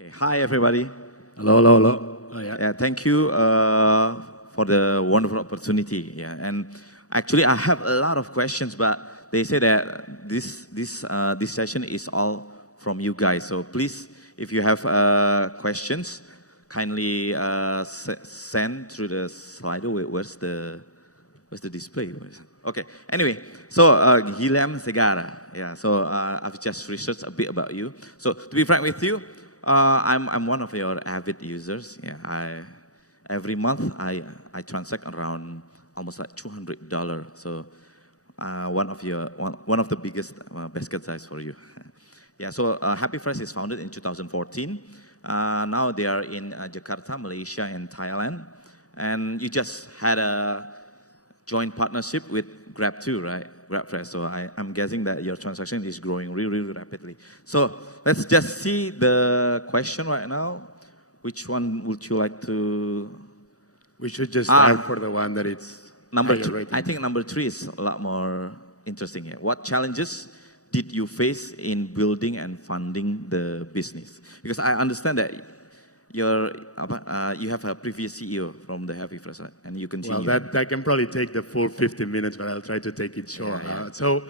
Okay, hi everybody. Hello, hello, hello. Oh, Yeah, thank you for the wonderful opportunity. Yeah, and actually I have a lot of questions, but they say that this session is all from you guys. So please, if you have questions, kindly send through the Slido. Wait, where's the display? Okay. Anyway, so Guillem Segarra. Yeah. So I've just researched a bit about you. So to be frank with you, I'm one of your avid users. Yeah. Every month I transact around almost like $200. So one of the biggest basket size for you. Yeah. So HappyFresh is founded in 2014. Now they are in Jakarta, Malaysia, and Thailand. And you just had a joint partnership with Grab too, right? GrabFresh. So I'm guessing that your transaction is growing really, really rapidly. So let's just see the question right now. Which one would you like to? We should just start for the one that it's number 2. I think number 3 is a lot more interesting here. What challenges did you face in building and funding the business? Because I understand that you have a previous CEO from the HappyFresh, right? And you continue. Well, that can probably take the full 15 minutes, but I'll try to take it short. Yeah. So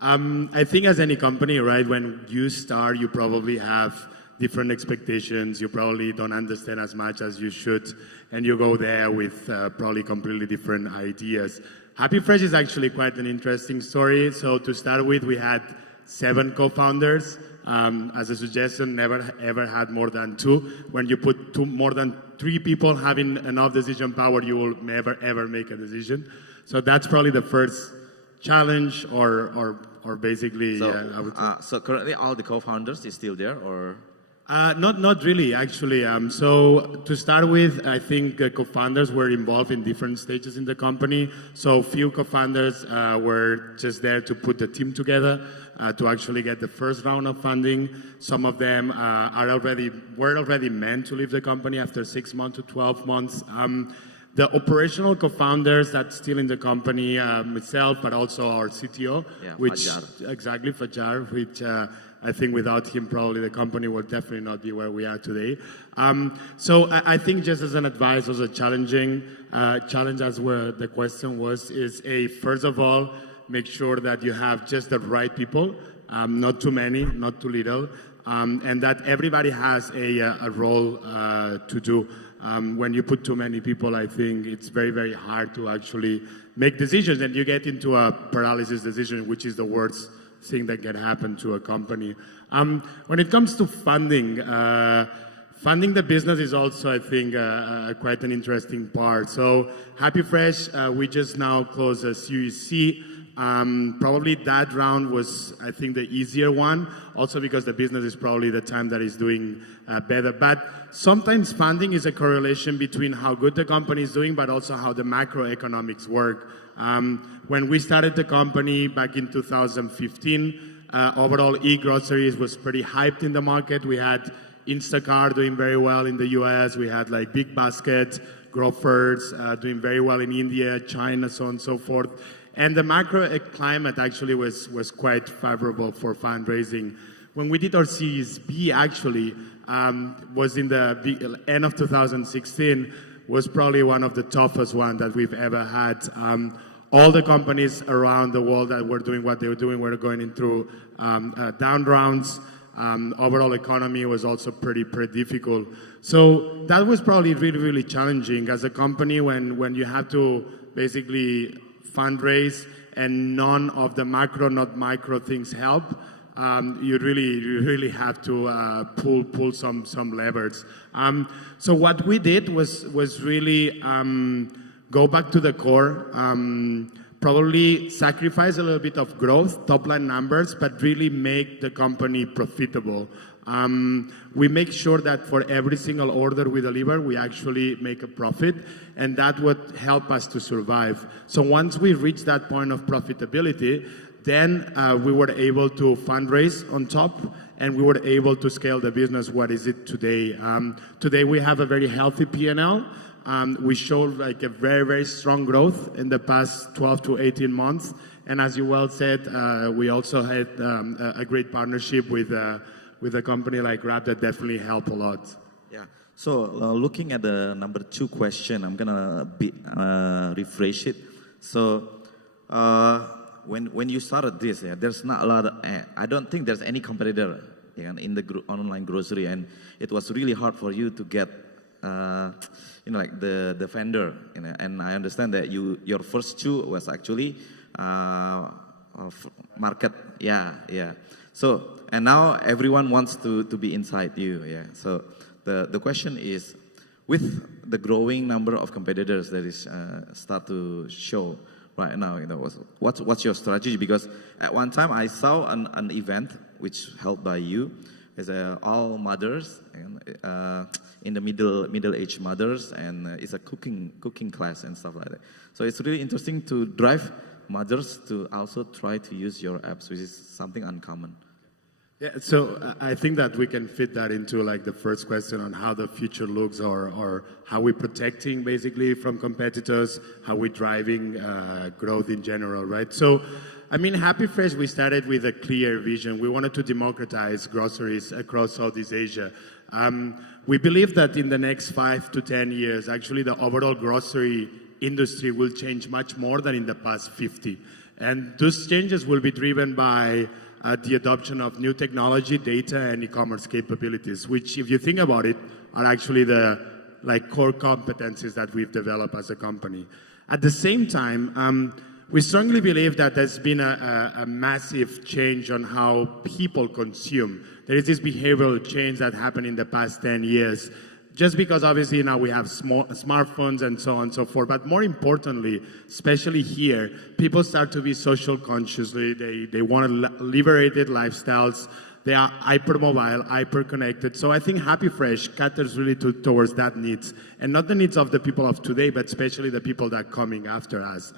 I think as any company, right, when you start, you probably have different expectations. You probably don't understand as much as you should, and you go there with probably completely different ideas. HappyFresh is actually quite an interesting story. So to start with, we had 7 co-founders. As a suggestion, never ever had more than 2. When you put more than 3 people having enough decision power, you will never ever make a decision. So that's probably the first challenge, or basically. So, I would say. So currently, all the co-founders is still there, or? Not really, actually. So to start with, I think co-founders were involved in different stages in the company. So few co-founders were just there to put the team together, to actually get the first round of funding. Some of them were already meant to leave the company after 6 months to 12 months. The operational co-founders that's still in the company, myself, but also our CTO, Fajar, which I think without him, probably the company would definitely not be where we are today. So I think just as an advice, was a challenging challenge, as where the question was, is first of all, make sure that you have just the right people, not too many, not too little, and that everybody has a role to do. When you put too many people, I think it's very, very hard to actually make decisions, and you get into a paralysis decision, which is the worst thing that can happen to a company. When it comes to funding, funding the business is also, I think, quite an interesting part. So HappyFresh, we just now closed a Series C. Probably that round was, I think, the easier one, also because the business is probably the time that is doing better. But sometimes funding is a correlation between how good the company is doing, but also how the macroeconomics work. When we started the company back in 2015, overall e-groceries was pretty hyped in the market. We had Instacart doing very well in the US. We had like Big Basket, Grocers doing very well in India, China, so on and so forth. And the macro climate actually was quite favorable for fundraising. When we did our Series B, actually, was in the end of 2016, was probably one of the toughest one that we've ever had. All the companies around the world that were doing what they were doing were going through down rounds. Overall economy was also pretty difficult. So that was probably really, really challenging as a company when you have to basically fundraise and none of the macro, not micro things help. You really have to pull some levers. So what we did was really go back to the core, probably sacrifice a little bit of growth, top line numbers, but really make the company profitable. We make sure that for every single order we deliver, we actually make a profit, and that would help us to survive. So once we reach that point of profitability, then we were able to fundraise on top, and we were able to scale the business. What is it today? Today we have a very healthy P&L. We showed like a very, very strong growth in the past 12 to 18 months. And as you well said, we also had a great partnership with a company like Grab that definitely help a lot. Yeah. So looking at the number 2 question, I'm gonna rephrase it. So when you started this, there's not a lot of, I don't think there's any competitor in the online grocery, and it was really hard for you to get like the vendor. And I understand that your first 2 was actually market. Yeah. So and now everyone wants to be inside you. Yeah. So the question is, with the growing number of competitors that is start to show right now, what's your strategy? Because at one time I saw an event which held by you, is all mothers in the middle-aged mothers, and it's a cooking class and stuff like that. So it's really interesting to drive mothers to also try to use your apps, which is something uncommon. Yeah, so I think that we can fit that into like the first question on how the future looks, or how we're protecting basically from competitors, how we're driving growth in general, right? So, I mean, HappyFresh, we started with a clear vision. We wanted to democratize groceries across Southeast Asia. We believe that in the next 5 to 10 years, actually the overall grocery industry will change much more than in the past 50. And those changes will be driven by the adoption of new technology, data, and e-commerce capabilities, which, if you think about it, are actually the core competencies that we've developed as a company. At the same time, we strongly believe that there's been a massive change on how people consume. There is this behavioral change that happened in the past 10 years, just because obviously now we have smartphones and so on and so forth. But more importantly, especially here, people start to be social consciously. They want liberated lifestyles. They are hypermobile, hyper-connected. So I think HappyFresh caters really towards that needs, and not the needs of the people of today, but especially the people that are coming after us.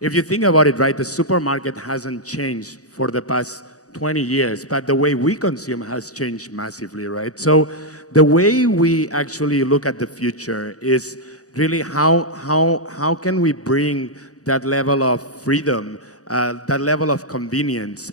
If you think about it, right, the supermarket hasn't changed for the past 20 years, but the way we consume has changed massively, right? So the way we actually look at the future is really how can we bring that level of freedom, that level of convenience,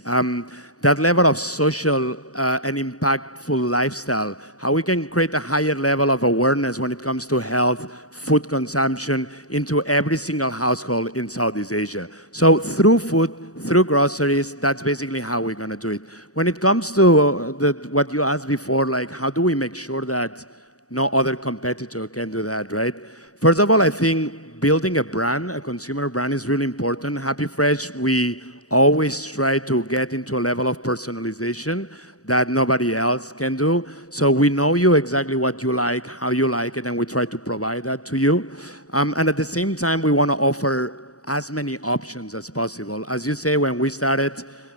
that level of social and impactful lifestyle, how we can create a higher level of awareness when it comes to health, food consumption into every single household in Southeast Asia. So through food, through groceries, that's basically how we're going to do it. When it comes to what you asked before, like how do we make sure that no other competitor can do that, right? First of all, I think building a brand, a consumer brand, is really important. HappyFresh, we always try to get into a level of personalization that nobody else can do. So we know you exactly what you like, how you like it, and we try to provide that to you. And at the same time, we want to offer as many options as possible. As you say, when we started,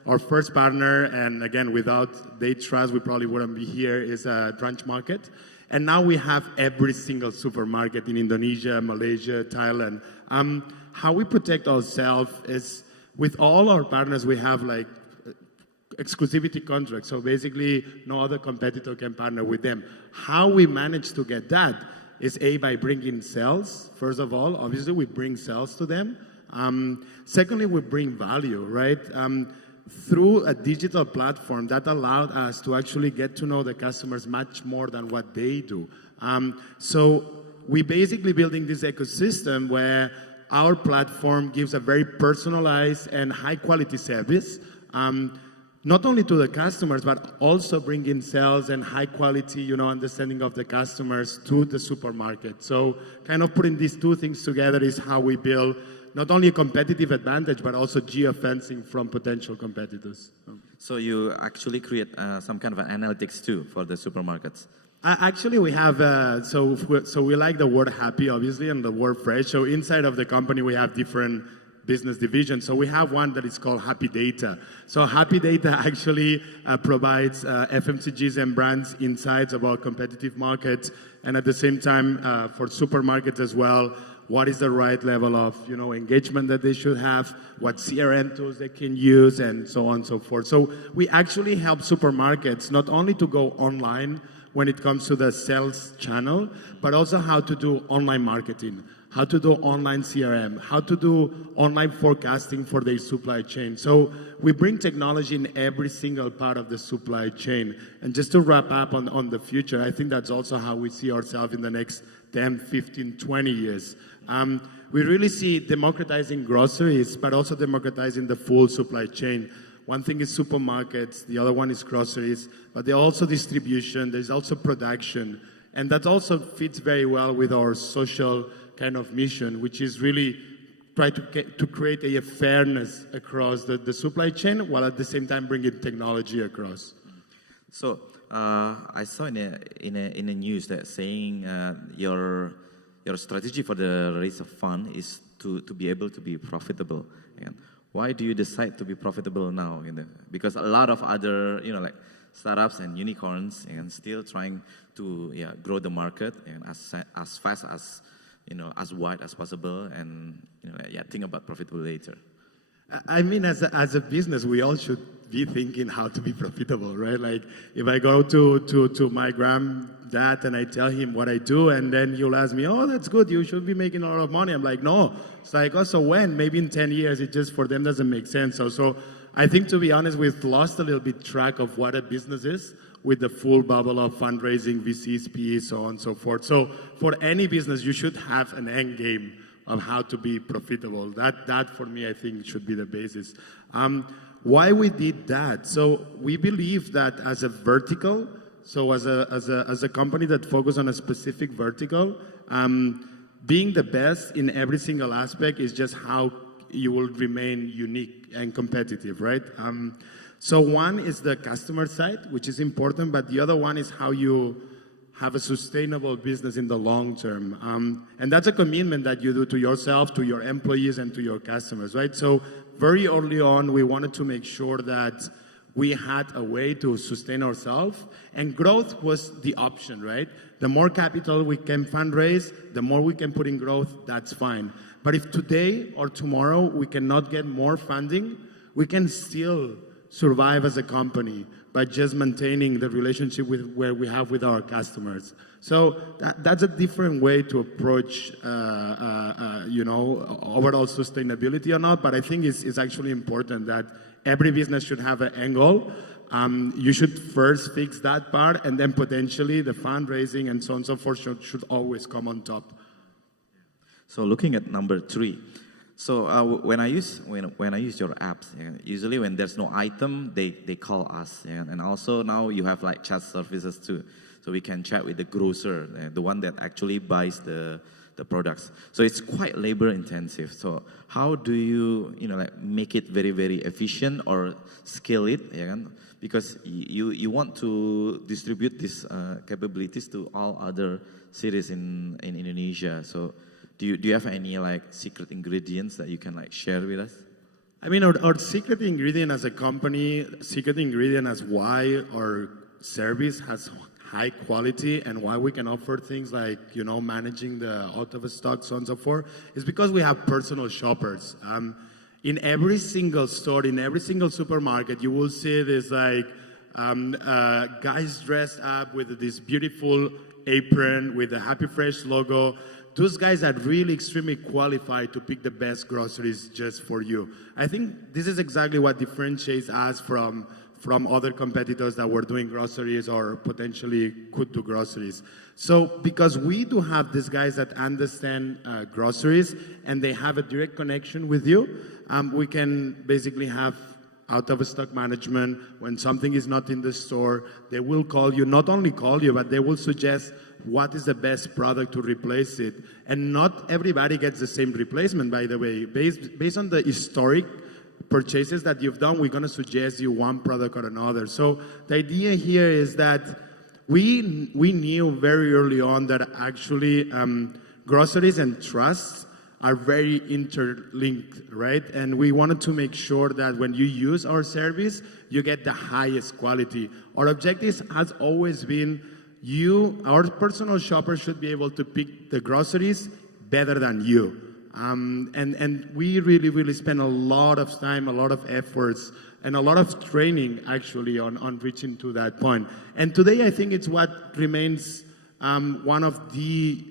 our first partner, and again, without their trust, we probably wouldn't be here, is a Brunch Market. And now we have every single supermarket in Indonesia, Malaysia, Thailand. How we protect ourselves is with all our partners, we have like exclusivity contracts. So basically, no other competitor can partner with them. How we manage to get that is by bringing sales. First of all, obviously, we bring sales to them. Secondly, we bring value, right? Through a digital platform that allowed us to actually get to know the customers much more than what they do. So we basically building this ecosystem where our platform gives a very personalized and high quality service, not only to the customers, but also bringing sales and high quality, understanding of the customers to the supermarket. So kind of putting these two things together is how we build not only a competitive advantage, but also geofencing from potential competitors. So you actually create some kind of an analytics too for the supermarkets? Actually, we have, so we like the word happy, obviously, and the word fresh. So inside of the company, we have different business divisions. So we have one that is called Happy Data. So Happy Data actually provides FMCGs and brands insights about competitive markets, and at the same time, for supermarkets as well, what is the right level of engagement that they should have, what CRM tools they can use, and so on and so forth. So we actually help supermarkets not only to go online when it comes to the sales channel, but also how to do online marketing, how to do online CRM, how to do online forecasting for their supply chain. So we bring technology in every single part of the supply chain. And just to wrap up on the future, I think that's also how we see ourselves in the next 10, 15, 20 years. We really see democratizing groceries, but also democratizing the full supply chain. One thing is supermarkets, the other one is groceries, but there's also distribution, there's also production. And that also fits very well with our social kind of mission, which is really try to create a fairness across the supply chain, while at the same time bringing technology across. So I saw in a news that saying your strategy for the raise of fund is to be able to be profitable. And why do you decide to be profitable now? Because a lot of other like startups and unicorns and still trying to grow the market and as fast as as wide as possible, and think about profitable later. I mean, as a business, we all should be thinking how to be profitable, right? Like, if I go to my granddad and I tell him what I do, and then he'll ask me, "Oh, that's good. You should be making a lot of money." I'm like, "No." It's like, "Oh, so when? Maybe in 10 years." It just for them doesn't make sense. So I think, to be honest, we've lost a little bit track of what a business is with the full bubble of fundraising, VCs, PEs, so on and so forth. So for any business, you should have an end game of how to be profitable. That for me, I think, should be the basis. Why we did that? So we believe that as a vertical, so as a company that focuses on a specific vertical, being the best in every single aspect is just how you will remain unique and competitive, right? So one is the customer side, which is important, but the other one is how you have a sustainable business in the long term. And that's a commitment that you do to yourself, to your employees, and to your customers, right? So very early on, we wanted to make sure that we had a way to sustain ourselves, and growth was the option, right? The more capital we can fundraise, the more we can put in growth, that's fine. But if today or tomorrow we cannot get more funding, we can still survive as a company by just maintaining the relationship where we have with our customers. So that's a different way to approach, overall sustainability or not. But I think it's actually important that every business should have an end goal. You should first fix that part, and then potentially the fundraising and so on and so forth should always come on top. So looking at number 3. So when I use your apps, usually when there's no item, they call us, and also now you have like chat services too, so we can chat with the grocer, the one that actually buys the products. So it's quite labor intensive. So how do you make it very, very efficient or scale it? Because you want to distribute these capabilities to all other cities in Indonesia. So do you have any secret ingredients that you can share with us? I mean, our secret ingredient as a company, secret ingredient as why our service has high quality and why we can offer things like managing the out of stock, so on and so forth, is because we have personal shoppers. In every single store, in every single supermarket, you will see this guys dressed up with this beautiful apron with the HappyFresh logo. Those guys are really extremely qualified to pick the best groceries just for you. I think this is exactly what differentiates us from other competitors that were doing groceries or potentially could do groceries. So because we do have these guys that understand groceries and they have a direct connection with you, we can basically have out of stock management. When something is not in the store, they will call you, not only call you, but they will suggest what is the best product to replace it. And not everybody gets the same replacement, by the way. Based on the historic purchases that you've done, we're going to suggest you one product or another. So the idea here is that we knew very early on that actually groceries and trust are very interlinked, right? And we wanted to make sure that when you use our service, you get the highest quality. Our objective has always been our personal shopper should be able to pick the groceries better than you. And we really, really spend a lot of time, a lot of efforts, and a lot of training actually on reaching to that point. And today I think it's what remains one of the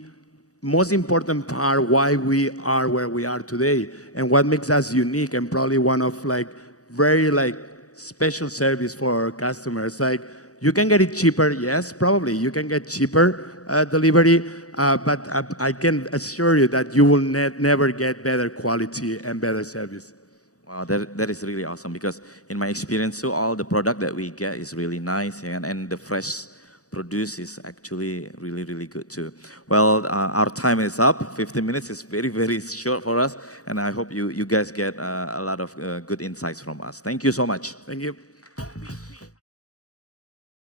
most important part why we are where we are today and what makes us unique and probably one of like very like special service for our customers. Like you can get it cheaper, yes, probably you can get cheaper delivery, but I can assure you that you will never get better quality and better service. Wow, that is really awesome because in my experience, so all the product that we get is really nice and the fresh produce is actually really, really good too. Well, our time is up. 15 minutes is very, very short for us. And I hope you guys get a lot of good insights from us. Thank you so much. Thank you.